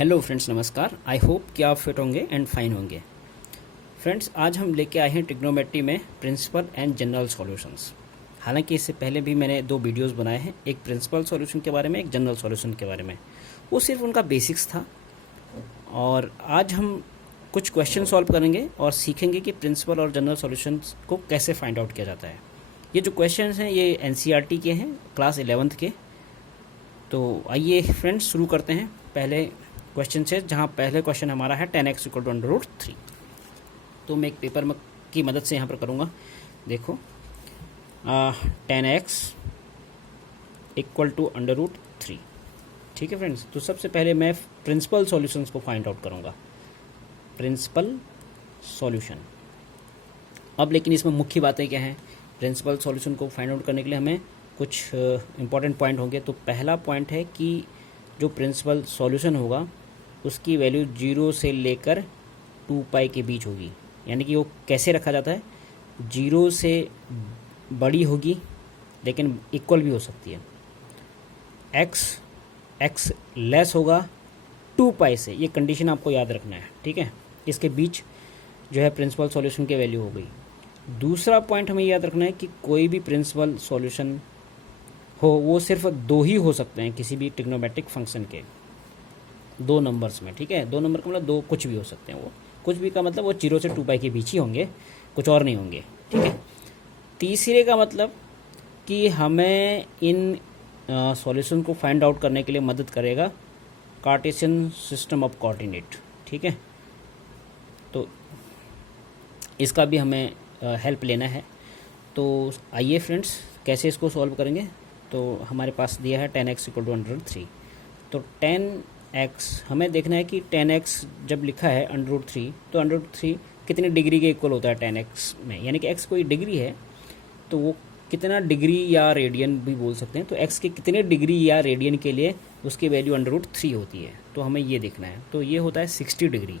Hello friends, नमस्कार। I hope कि आप फिट होंगे एंड फाइन होंगे। फ्रेंड्स, आज हम लेके आए हैं ट्रिग्नोमेट्री में प्रिंसिपल एंड जनरल सॉल्यूशंस। हालांकि इससे पहले भी मैंने 2 वीडियोस बनाए हैं, एक प्रिंसिपल सॉल्यूशन के बारे में, एक जनरल सॉल्यूशन के बारे में। वो सिर्फ उनका बेसिक्स था। और आज हम कुछ क्वेश्चन सॉल्व करेंगे और सीखेंगे कि प्रिंसिपल और जनरल सॉल्यूशंस को कैसे फाइंड आउट किया जाता है। ये जो क्वेश्चन हैं ये NCERT के हैं, क्लास 11th के। तो आइए फ्रेंड्स शुरू करते हैं पहले क्वेश्चन से, जहाँ पहले क्वेश्चन हमारा है 10x = √3। तो मैं एक पेपर की मदद से यहाँ पर करूँगा। देखो 10x = √3। ठीक है फ्रेंड्स। तो सबसे पहले मैं प्रिंसिपल सॉल्यूशंस को फाइंड आउट करूँगा, प्रिंसिपल सॉल्यूशन। अब लेकिन इसमें मुख्य बातें क्या हैं? प्रिंसिपल सॉल्यूशन को फाइंड आउट करने के लिए हमें कुछ इंपॉर्टेंट पॉइंट होंगे। तो पहला पॉइंट है कि जो प्रिंसिपल सॉल्यूशन होगा उसकी वैल्यू 0 से लेकर 2π के बीच होगी। यानी कि वो कैसे रखा जाता है? 0 से बड़ी होगी लेकिन इक्वल भी हो सकती है। x लेस होगा 2π से, ये कंडीशन आपको याद रखना है। ठीक है, इसके बीच जो है प्रिंसिपल सॉल्यूशन की वैल्यू हो गई। दूसरा पॉइंट हमें याद रखना है कि कोई भी प्रिंसिपल सॉल्यूशन हो वो सिर्फ 2 ही हो सकते हैं किसी भी ट्रिग्नोमेट्रिक फंक्शन के, 2 नंबर्स में। ठीक है, 2 नंबर का मतलब 2 कुछ भी हो सकते हैं। वो कुछ भी का मतलब वो 0 से 2π के बीच ही होंगे, कुछ और नहीं होंगे। ठीक है। तीसरे का मतलब कि हमें इन सॉल्यूशन को फाइंड आउट करने के लिए मदद करेगा कार्टेशियन सिस्टम ऑफ कोऑर्डिनेट। ठीक है, तो इसका भी हमें हेल्प लेना है। तो आइए फ्रेंड्स कैसे इसको सॉल्व करेंगे। तो हमारे पास दिया है 10x = √3। तो 10x हमें देखना है कि 10x जब लिखा है √3 तो √3 कितने डिग्री के इक्वल होता है 10x में। यानी कि x कोई डिग्री है तो वो कितना डिग्री या रेडियन भी बोल सकते हैं। तो x के कितने डिग्री या रेडियन के लिए उसकी वैल्यू √3 होती है, तो हमें ये देखना है। तो ये होता है 60 डिग्री।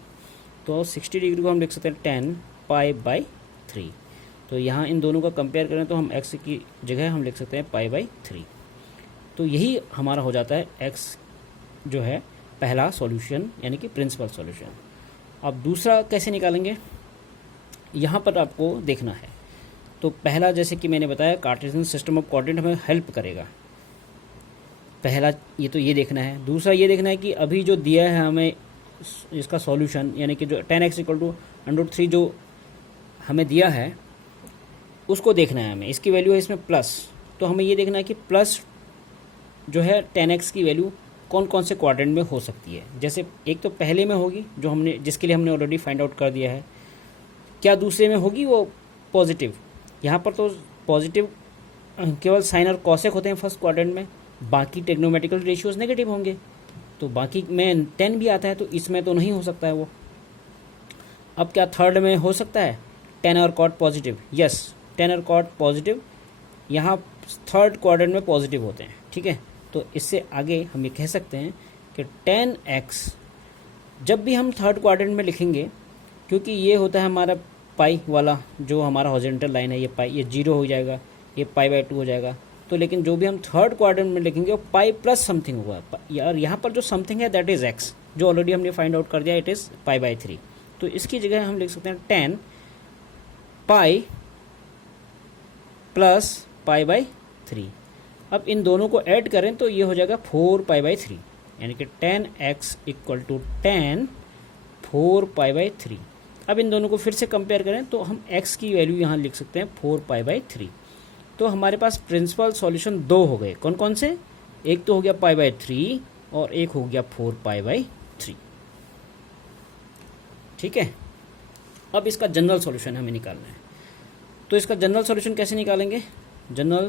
तो 60 डिग्री को हम लिख सकते हैं 10π/3। तो यहाँ इन दोनों का कंपेयर करें तो हम x की जगह हम लिख सकते हैं π/3। तो यही हमारा हो जाता है x जो है पहला सॉल्यूशन, यानी कि प्रिंसिपल सॉल्यूशन। अब दूसरा कैसे निकालेंगे, यहाँ पर आपको देखना है। तो पहला, जैसे कि मैंने बताया, कार्टेशियन सिस्टम ऑफ कोऑर्डिनेट हमें हेल्प करेगा। पहला ये तो ये देखना है। दूसरा ये देखना है कि अभी जो दिया है हमें इसका सॉल्यूशन, यानी कि जो 10x = √3 जो हमें दिया है उसको देखना है हमें। इसकी वैल्यू है इसमें प्लस, तो हमें ये देखना है कि प्लस जो है 10x की वैल्यू कौन कौन से क्वाड्रेंट में हो सकती है। जैसे एक तो पहले में होगी जो हमने, जिसके लिए हमने ऑलरेडी फाइंड आउट कर दिया है। क्या दूसरे में होगी? वो पॉजिटिव। यहाँ पर तो पॉजिटिव केवल साइन और कॉसेक होते हैं फर्स्ट क्वाड्रेंट में, बाकी ट्रिग्नोमेट्रिकल रेशियोज नेगेटिव होंगे। तो बाकी में 10 भी आता है, तो इसमें तो नहीं हो सकता है वो। अब क्या थर्ड में हो सकता है? 10 और कॉट पॉजिटिव। यस, 10 और कॉट पॉजिटिव यहाँ थर्ड क्वाड्रेंट में पॉजिटिव होते हैं। ठीक है, तो इससे आगे हम ये कह सकते हैं कि 10x जब भी हम थर्ड क्वाड्रेंट में लिखेंगे, क्योंकि ये होता है हमारा पाई वाला जो हमारा हॉरिजॉन्टल लाइन है, ये पाई, ये 0 हो जाएगा, ये π/2 हो जाएगा। तो लेकिन जो भी हम थर्ड क्वाड्रेंट में लिखेंगे वो पाई प्लस समथिंग होगा। यार यहाँ पर जो समथिंग है दैट इज़ x, जो ऑलरेडी हमने फाइंड आउट कर दिया, इट इज़ π/3। तो इसकी जगह हम लिख सकते हैं 10π + π/3। अब इन दोनों को ऐड करें तो ये हो जाएगा 4π/3, यानी कि 10x = 10 4π/3। अब इन दोनों को फिर से कंपेयर करें तो हम x की वैल्यू यहाँ लिख सकते हैं 4π/3। तो हमारे पास प्रिंसिपल सॉल्यूशन 2 हो गए। कौन कौन से? एक तो हो गया π/3 और एक हो गया 4π/3। ठीक है, अब इसका जनरल सॉल्यूशन हमें निकालना है। तो इसका जनरल सॉल्यूशन कैसे निकालेंगे? जनरल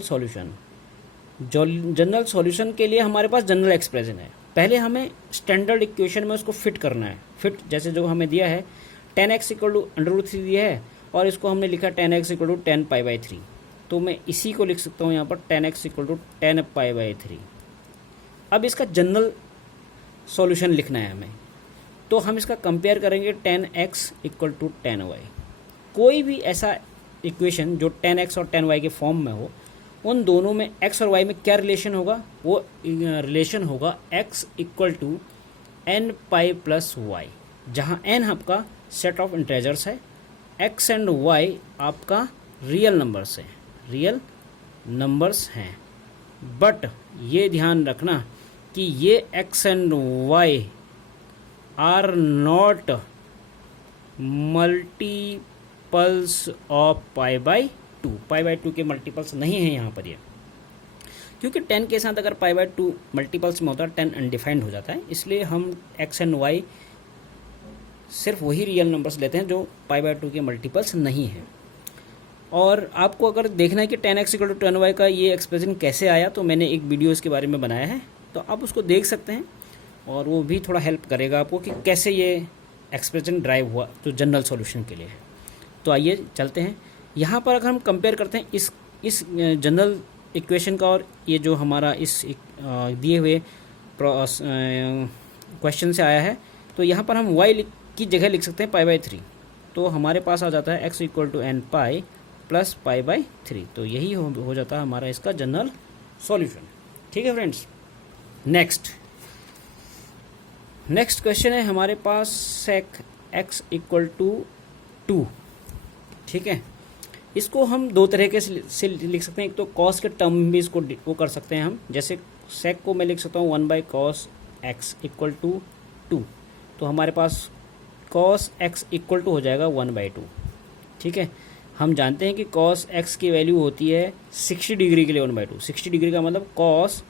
सॉल्यूशन के लिए हमारे पास जनरल एक्सप्रेशन है। पहले हमें स्टैंडर्ड इक्वेशन में उसको फिट करना है। फिट जैसे जो हमें दिया है 10x = √3 दिया है और इसको हमने लिखा 10x = 10π/3। तो मैं इसी को लिख सकता हूँ यहाँ पर 10x = 10π/3। अब इसका जनरल सॉल्यूशन लिखना है हमें, तो हम इसका कंपेयर करेंगे 10x = 10y। कोई भी ऐसा इक्वेशन जो 10x और 10y के फॉर्म में हो, उन दोनों में x और y में क्या रिलेशन होगा? वो रिलेशन होगा x = n pi plus y, जहाँ एन आपका सेट ऑफ इंटीजर्स है, एक्स एंड वाई आपका रियल नंबर्स है, रियल नंबर्स हैं। बट ये ध्यान रखना कि ये x and y are not multiples of pi by two. Pi by two के मल्टीपल्स नहीं हैं यहाँ पर ये, क्योंकि 10 के साथ अगर पाई बाई टू मल्टीपल्स में होता है 10 अनडिफाइंड हो जाता है, इसलिए हम एक्स एंड वाई सिर्फ वही रियल नंबर्स लेते हैं जो पाई बाई टू के मल्टीपल्स नहीं हैं। और आपको अगर देखना है कि 10x = 10y का ये एक्सप्रेशन कैसे आया, तो मैंने एक वीडियो इसके बारे में बनाया है, तो आप उसको देख सकते हैं और वो भी थोड़ा हेल्प करेगा आपको कि कैसे ये एक्सप्रेशन ड्राइव हुआ जो जनरल सॉल्यूशन के लिए है। तो आइए चलते हैं। यहाँ पर अगर हम कंपेयर करते हैं इस जनरल इक्वेशन का और ये जो हमारा इस दिए हुए क्वेश्चन से आया है, तो यहाँ पर हम y की जगह लिख सकते हैं π/3, तो हमारे पास आ जाता है x = n पाई प्लस π/3, तो यही हो जाता है हमारा इसका जनरल सॉल्यूशन। ठीक है फ्रेंड्स, नेक्स्ट क्वेश्चन है हमारे पास sec x = 2। ठीक है, इसको हम दो तरीके से लिख सकते हैं। एक तो कॉस के टर्म में भी इसको वो कर सकते हैं हम, जैसे sec को मैं लिख सकता हूँ 1/cos x = 2, तो हमारे पास cos x = हो जाएगा 1/2। ठीक है, हम जानते हैं कि cos x की वैल्यू होती है 60 डिग्री के लिए 1/2। 60 डिग्री का मतलब cos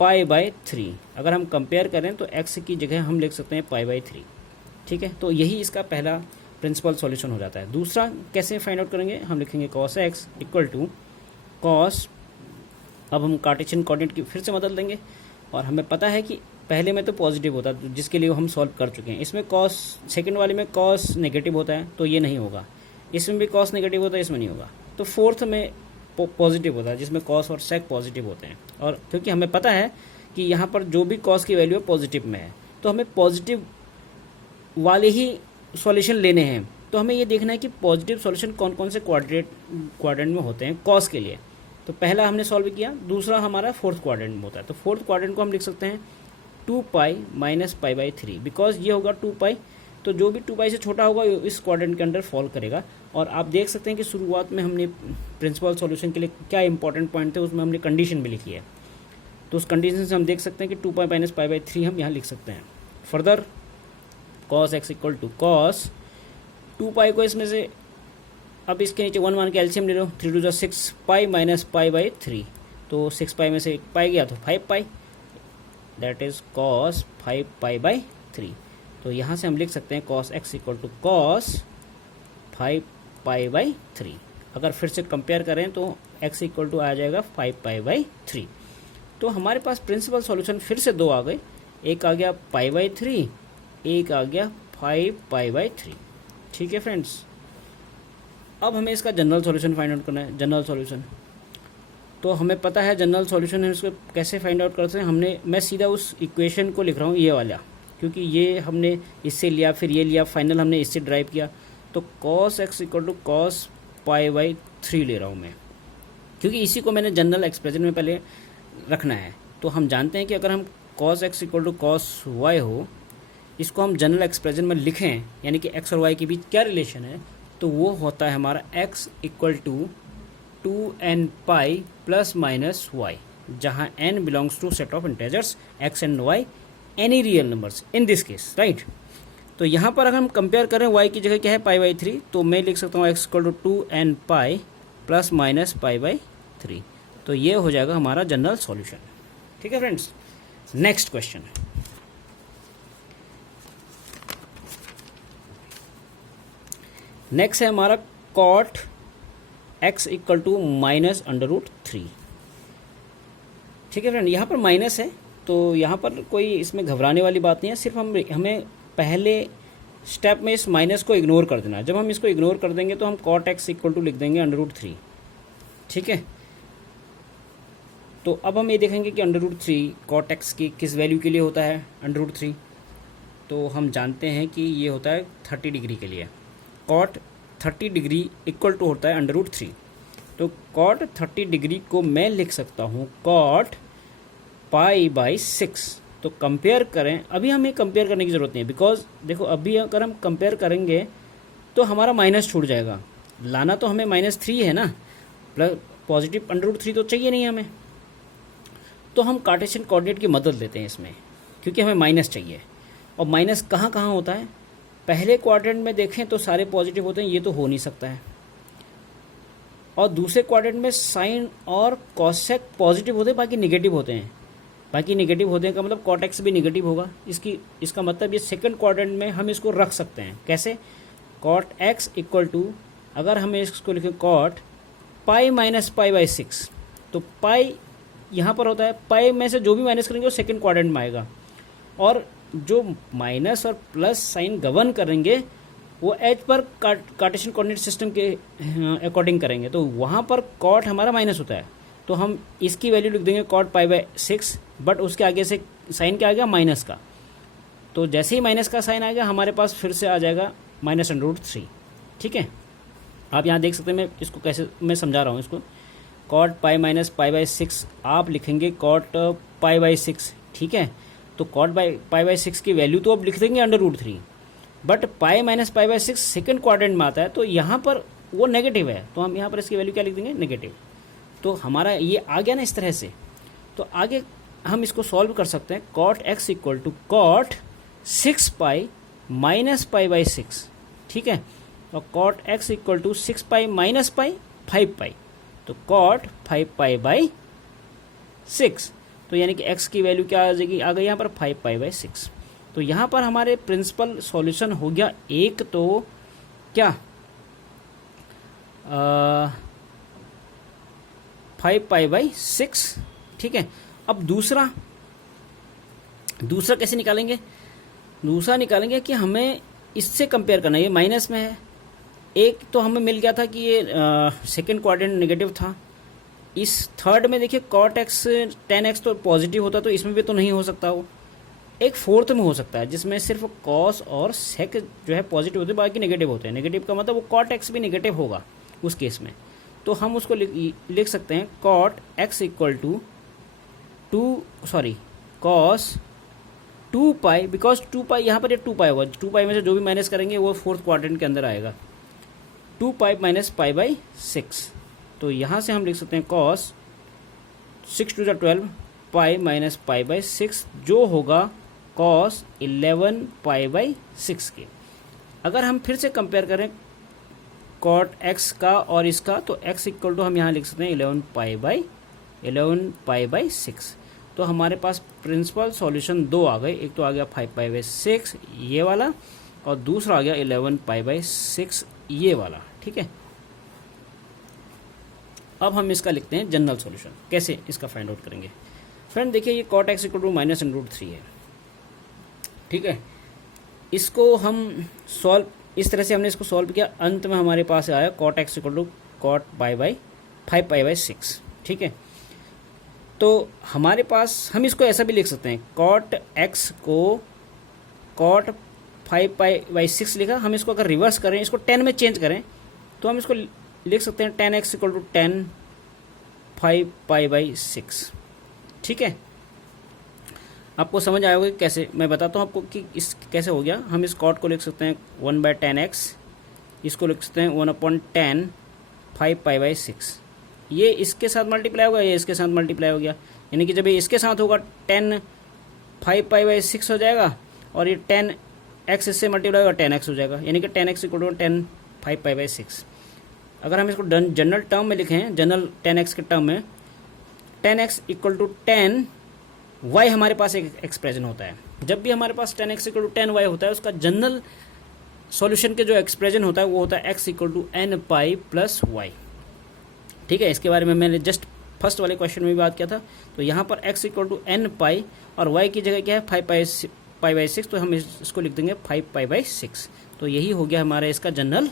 π/3। अगर हम कंपेयर करें तो x की जगह हम लिख सकते हैं π/3। ठीक है, तो यही इसका पहला प्रिंसिपल सॉल्यूशन हो जाता है। दूसरा कैसे फाइंड आउट करेंगे, हम लिखेंगे cos x = cos, अब हम कार्टेशियन कोऑर्डिनेट की फिर से बदल देंगे, और हमें पता है कि पहले में तो पॉजिटिव होता है जिसके लिए हम सॉल्व कर चुके हैं। इसमें cos, सेकंड वाले में cos नेगेटिव होता है तो ये नहीं होगा, इसमें भी cos नेगेटिव होता है, इसमें नहीं होगा। तो फोर्थ में पॉजिटिव होता है जिसमें cos और sec पॉजिटिव होते हैं, और क्योंकि हमें पता है कि यहाँ पर जो भी cos की वैल्यू है पॉजिटिव में है, तो हमें पॉजिटिव वाले ही सॉल्यूशन लेने हैं। तो हमें ये देखना है कि पॉजिटिव सॉल्यूशन कौन कौन से क्वाड्रेंट में होते हैं cos के लिए। तो पहला हमने सॉल्व किया, दूसरा हमारा फोर्थ क्वाड्रेंट में होता है। तो फोर्थ क्वाड्रेंट को हम लिख सकते हैं 2 पाई माइनस π/3, बिकॉज ये होगा 2 पाई, तो जो भी 2 पाई से छोटा होगा इस क्वाड्रेंट के अंडर फॉल करेगा। और आप देख सकते हैं कि शुरुआत में हमने प्रिंसिपल सॉल्यूशन के लिए क्या इंपॉर्टेंट पॉइंट थे, उसमें हमने कंडीशन भी लिखी है। तो उस कंडीशन से हम देख सकते हैं कि 2 पाई माइनस π/3 हम यहाँ लिख सकते हैं। फर्दर cos x = cos 2 पाई को इसमें से अब इसके नीचे 1 मान के एलसीएम ले लो, 3 × 6 पाई माइनस π/3, तो 6 पाई में से 1 पाई गया तो 5 पाई, दैट इज cos 5 π/3। तो यहाँ से हम लिख सकते हैं cos x = cos 5 π/3। अगर फिर से कंपेयर करें तो x = आ जाएगा 5 π/3। तो हमारे पास प्रिंसिपल सॉल्यूशन फिर से दो आ गए, एक आ गया π/3, एक आ गया 5 π/3। ठीक है फ्रेंड्स, अब हमें इसका जनरल सॉल्यूशन फाइंड आउट करना है। जनरल सॉल्यूशन तो हमें पता है जनरल सॉल्यूशन है, उसको कैसे फाइंड आउट करते हैं। मैं सीधा उस इक्वेशन को लिख रहा हूँ ये वाला, क्योंकि ये हमने इससे लिया, फिर ये लिया, फाइनल हमने इससे ड्राइव किया। तो cos x = cos π/3 ले रहा हूँ मैं, क्योंकि इसी को मैंने जनरल एक्सप्रेशन में पहले रखना है। तो हम जानते हैं कि अगर हम cos x = cos y हो, इसको हम जनरल एक्सप्रेशन में लिखें, यानी कि x और y के बीच क्या रिलेशन है, तो वो होता है हमारा x = 2n pi plus minus y, जहाँ n belongs to set of integers x and y, any real numbers in this case, right. तो यहाँ पर अगर हम कंपेयर करें y की जगह क्या है π/3, तो मैं लिख सकता हूँ x = 2n pi plus minus π/3। तो ये हो जाएगा हमारा जनरल सॉल्यूशन। ठीक है फ्रेंड्स, नेक्स्ट क्वेश्चन नेक्स्ट है हमारा cot x = -√3। ठीक है फ्रेंड, यहाँ पर माइनस है, तो यहाँ पर कोई इसमें घबराने वाली बात नहीं है, सिर्फ हमें पहले स्टेप में इस माइनस को इग्नोर कर देना। जब हम इसको इग्नोर कर देंगे तो हम cot x = लिख देंगे √3। ठीक है, तो अब हम ये देखेंगे कि √3 cot x की किस वैल्यू के लिए होता है √3। तो हम जानते हैं कि ये होता है 30 डिग्री के लिए, cot 30 डिग्री = होता है √3। तो cot 30 डिग्री को मैं लिख सकता हूँ cot π/6, तो कंपेयर करें, अभी हमें कंपेयर करने की ज़रूरत नहीं है, बिकॉज देखो अभी अगर हम कंपेयर करेंगे तो हमारा माइनस छूट जाएगा। लाना तो हमें -3 है ना, प्लस पॉजिटिव √3 तो चाहिए नहीं हमें, तो हम कार्टेशियन कोऑर्डिनेट की मदद लेते हैं इसमें, क्योंकि हमें माइनस चाहिए। और माइनस कहाँ कहाँ होता है, पहले क्वाड्रेंट में देखें तो सारे पॉजिटिव होते हैं, ये तो हो नहीं सकता है। और दूसरे क्वाड्रेंट में साइन और कॉसेक पॉजिटिव होते हैं, बाकी निगेटिव होते हैं। बाकी निगेटिव होते हैं का मतलब कॉट एक्स भी निगेटिव होगा। इसका मतलब ये सेकंड क्वाड्रेंट में हम इसको रख सकते हैं। कैसे, कॉट एक्स इक्वल टू, अगर हम इसको लिखें cot pi minus pi by 6, तो पाई यहाँ पर होता है, पाई में से जो भी माइनस करेंगे वो सेकंड क्वाड्रेंट में आएगा, और जो माइनस और प्लस साइन गवर्न करेंगे वो एच पर कार्टेशियन कोऑर्डिनेट सिस्टम के अकॉर्डिंग करेंगे, तो वहाँ पर कॉट हमारा माइनस होता है, तो हम इसकी वैल्यू लिख देंगे कॉट पाई बाई 6, बट उसके आगे से साइन क्या आ गया, माइनस का। तो जैसे ही माइनस का साइन आएगा हमारे पास फिर से आ जाएगा -√3। ठीक है, आप यहाँ देख सकते हैं, मैं इसको कैसे मैं समझा रहा हूँ इसको। Cot pi minus pi by 6 आप लिखेंगे कॉट पाई बाई 6, ठीक है। तो कॉट पाई बाई 6 की वैल्यू तो आप लिख देंगे √3, but pi minus pi by 6 second quadrant में आता है, तो यहाँ पर वो नेगेटिव है, तो हम यहाँ पर इसकी वैल्यू क्या लिख देंगे, नेगेटिव। तो हमारा ये आ गया ना इस तरह से। तो आगे हम इसको सॉल्व कर सकते हैं, cot x equal to cot 6 pi minus pi by 6, ठीक है। और cot x equal to 6 pi minus pi 5 pi, तो कॉट 5 पाई बाई 6, तो यानी कि x की वैल्यू क्या आ जाएगी, आ गई यहाँ पर 5 पाई बाई 6। तो यहाँ पर हमारे प्रिंसिपल सॉल्यूशन हो गया एक, तो क्या 5 पाई बाई 6, ठीक है। अब दूसरा कैसे निकालेंगे, दूसरा निकालेंगे कि हमें इससे कंपेयर करना है, ये माइनस में है। एक तो हमें मिल गया था कि ये सेकेंड क्वाड्रेंट नेगेटिव था, इस थर्ड में देखिए कॉट एक्स tan x तो पॉजिटिव होता, तो इसमें भी तो नहीं हो सकता वो। एक फोर्थ में हो सकता है जिसमें सिर्फ कॉस और सेक जो है पॉजिटिव होते हैं, बाकी नेगेटिव होते हैं। नेगेटिव का मतलब वो कॉट एक्स भी नेगेटिव होगा उस केस में, तो हम उसको लिख सकते हैं cot x equal to cos 2 pi, because 2 pi यहाँ पर ये 2 पाई होगा, 2 पाई में से जो भी माइनस करेंगे वो फोर्थ क्वाड्रेंट के अंदर आएगा, 2 पाई माइनस पाई बाई 6। तो यहाँ से हम लिख सकते हैं cos 6 to 12 pi minus pi by 6, जो होगा कॉस 11 पाई बाई 6 के। अगर हम फिर से कंपेयर करें कॉट एक्स का और इसका, तो एक्स इक्वल टू हम यहाँ लिख सकते हैं 11 पाई बाई 6। तो हमारे पास प्रिंसिपल सॉल्यूशन दो आ गए, एक तो आ गया 5 पाई बाई 6 ये वाला, और दूसरा आ गया 11 पाई बाई 6 ये वाला, ठीक है। अब हम इसका लिखते हैं जनरल सॉल्यूशन। कैसे इसका फाइंड आउट करेंगे, फ्रेंड देखिए ये कॉट एक्स इक्वल टू -√3 है, ठीक है। इसको हम सॉल्व इस तरह से हमने इसको सॉल्व किया, अंत में हमारे पास आया cot x equal to cot 5 pi by 6, ठीक है। तो हमारे पास हम इसको ऐसा भी लिख सकते हैं, कॉट एक्स को कॉट 5 पाई बाई 6 लिखा, हम इसको अगर रिवर्स करें, इसको 10 में चेंज करें, तो हम इसको लिख सकते हैं tan x equal to 10 5 pi by 6, ठीक है। आपको समझ आया होगा कि कैसे, मैं बताता हूँ आपको कि इस कैसे हो गया। हम इस कॉट को लिख सकते हैं 1/10 x, इसको लिख सकते हैं 1/10 5 पाई बाई 6। ये इसके साथ मल्टीप्लाई होगा, ये इसके साथ मल्टीप्लाई हो गया, यानी कि जब ये इसके साथ होगा 10 5 पाई बाई 6 हो जाएगा, और ये 10 x इससे मल्टीप्लाई होगा 10 x हो जाएगा, यानी कि tan x equal to 10 5 pi by 6। अगर हम इसको जनरल टर्म में लिखें, जनरल tan x के टर्म में, tan x equal to 10 y हमारे पास एक एक्सप्रेशन होता है। जब भी हमारे पास tan x equal to 10 y होता है, उसका जनरल सॉल्यूशन के जो एक्सप्रेशन होता है वो होता है x equal to n pi plus y, ठीक है। इसके बारे में मैंने जस्ट फर्स्ट वाले क्वेश्चन में भी बात किया था। तो यहाँ पर x इक्वल टू n पाई और y की जगह क्या है 5 पाई बाई 6, तो हम इसको लिख देंगे 5 पाई बाई 6। तो यही हो गया हमारा इसका जनरल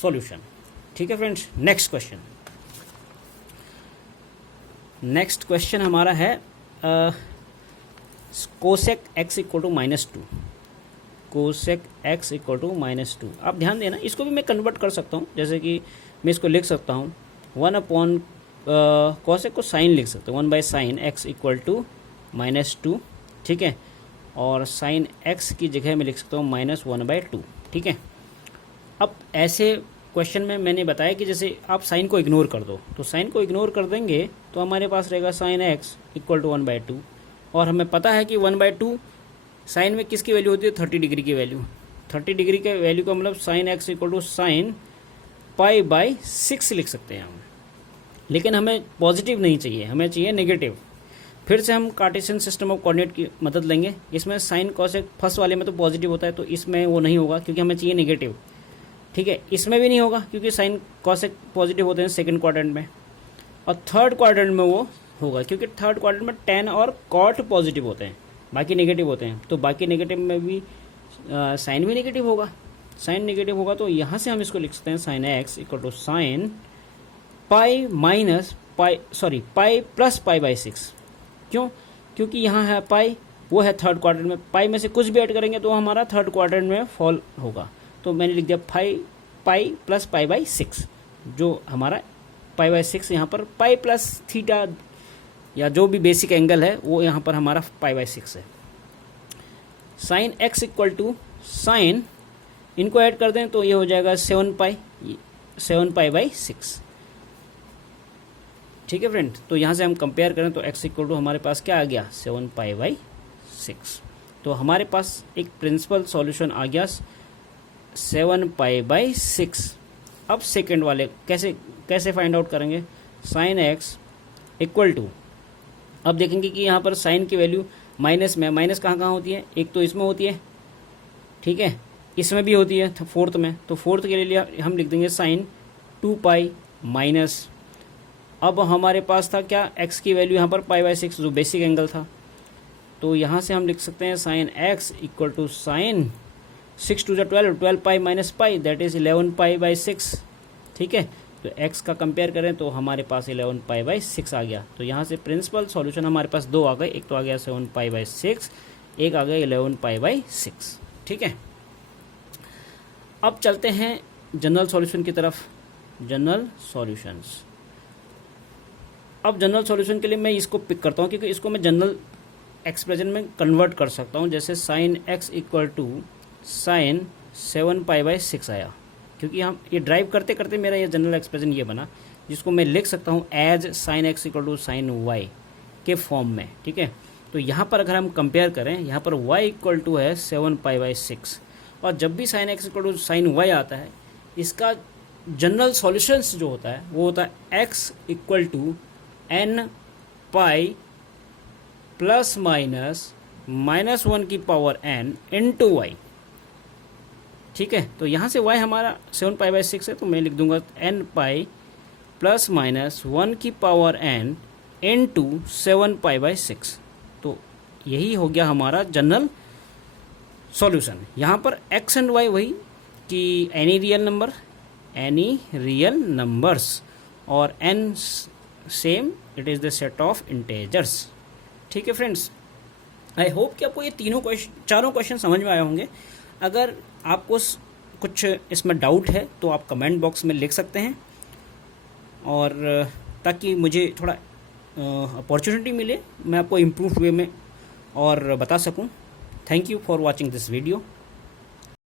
सॉल्यूशन, ठीक है फ्रेंड्स। नेक्स्ट क्वेश्चन हमारा है cosec x equal to -2, cosec x equal to -2। आप ध्यान देना, इसको भी मैं कन्वर्ट कर सकता हूँ, जैसे कि मैं इसको लिख सकता हूँ 1/कोसेक को साइन लिख सकते हैं 1/sin x इक्वल टू -2, ठीक है, और साइन एक्स की जगह मैं लिख सकता हूँ -1/2, ठीक है। अब ऐसे क्वेश्चन में मैंने बताया कि जैसे आप साइन को इग्नोर कर दो, तो साइन को इग्नोर कर देंगे तो हमारे पास रहेगा साइन एक्स इक्वल टू 1/2, और हमें पता है कि 1/2 साइन में किसकी वैल्यू होती है, 30 डिग्री की वैल्यू। 30 डिग्री के वैल्यू का मतलब sine x equal to sine π/6 लिख सकते हैं हम। लेकिन हमें पॉजिटिव नहीं चाहिए, हमें चाहिए नेगेटिव। फिर से हम कार्टेशियन सिस्टम ऑफ कोऑर्डिनेट की मदद लेंगे। इसमें साइन कॉसेक फर्स्ट वाले में तो पॉजिटिव होता है, तो इसमें वो नहीं होगा क्योंकि हमें चाहिए नेगेटिव, ठीक है। इसमें भी नहीं होगा क्योंकि साइन कॉसेक पॉजिटिव होते हैं सेकंड क्वाड्रेंट में, और थर्ड क्वाड्रेंट में वो होगा क्योंकि थर्ड क्वाड्रेंट में tan और cot पॉजिटिव होते हैं, बाकी नेगेटिव होते हैं। तो बाकी नेगेटिव में भी साइन भी नेगेटिव होगा, साइन नेगेटिव होगा। तो यहाँ से हम इसको लिख सकते हैं sine x equal to sine pi plus π/6। क्यों? क्योंकि यहाँ है पाई, वो है थर्ड क्वाड्रेंट में, पाई में से कुछ भी ऐड करेंगे तो हमारा थर्ड क्वाड्रेंट में फॉल होगा। तो मैंने लिख दिया पाई प्लस π/6, जो हमारा π/6 यहाँ पर पाई प्लस थीटा या जो भी बेसिक एंगल है वो यहाँ पर हमारा π/6 है। Sine x equal to sine, इनको ऐड कर दें तो ये हो जाएगा 7π/6, ठीक है फ्रेंड। तो यहाँ से हम कंपेयर करें तो x इक्वल टू हमारे पास क्या आ गया, 7π/6। तो हमारे पास एक प्रिंसिपल सॉल्यूशन आ गया 7π/6। अब सेकेंड वाले कैसे फाइंड आउट करेंगे, साइन एक्स इक्वल टू, अब देखेंगे कि यहाँ पर साइन की वैल्यू माइनस में, माइनस कहाँ कहाँ होती है, एक तो इसमें होती है, ठीक है, इसमें भी होती है फोर्थ में। तो फोर्थ के लिए हम लिख देंगे साइन 2π माइनस, अब हमारे पास था क्या, x की वैल्यू यहाँ पर π/6 जो बेसिक एंगल था। तो यहाँ से हम लिख सकते हैं sine x equal to sine 6 × 12π minus pi, that is 11π/6, ठीक है। तो x का कंपेयर करें तो हमारे पास 11π/6 आ गया। तो यहाँ से प्रिंसिपल सॉल्यूशन हमारे पास दो आ गए, एक तो आ गया 7π/6, एक आ गया 11π/6, ठीक है। अब चलते हैं जनरल सॉल्यूशन की तरफ, जनरल सॉल्यूशंस। अब जनरल सॉल्यूशन के लिए मैं इसको पिक करता हूँ क्योंकि इसको मैं जनरल एक्सप्रेशन में कन्वर्ट कर सकता हूँ। जैसे sine x equal to sine 7π/6 आया, क्योंकि हम ये ड्राइव करते करते मेरा ये जनरल एक्सप्रेशन ये बना, जिसको मैं लिख सकता हूँ as sine x equal to sine y के फॉर्म में, ठीक है। तो यहाँ पर अगर हम कंपेयर करें, यहाँ पर y इक्वल टू है 7π/6, और जब भी sine x equal to sine y आता है, इसका जनरल सॉल्यूशंस जो होता है वो होता है x equal to n pi plus minus -1 की पावर n इंटू y, ठीक है। तो यहाँ से y हमारा 7π/6 है, तो मैं लिख दूंगा n पाई प्लस माइनस 1 की पावर n इंटू 7π/6। तो यही हो गया हमारा जनरल सॉल्यूशन। यहाँ पर x एंड y वही कि एनी रियल नंबर्स और n same, it is the set of integers, ठीक है फ्रेंड्स। आई होप कि आपको ये चारों क्वेश्चन समझ में आए होंगे। अगर आपको कुछ इसमें डाउट है तो आप कमेंट बॉक्स में लिख सकते हैं, और ताकि मुझे थोड़ा अपॉर्चुनिटी मिले, मैं आपको इम्प्रूव वे में और बता सकूं। Thank you for watching this video.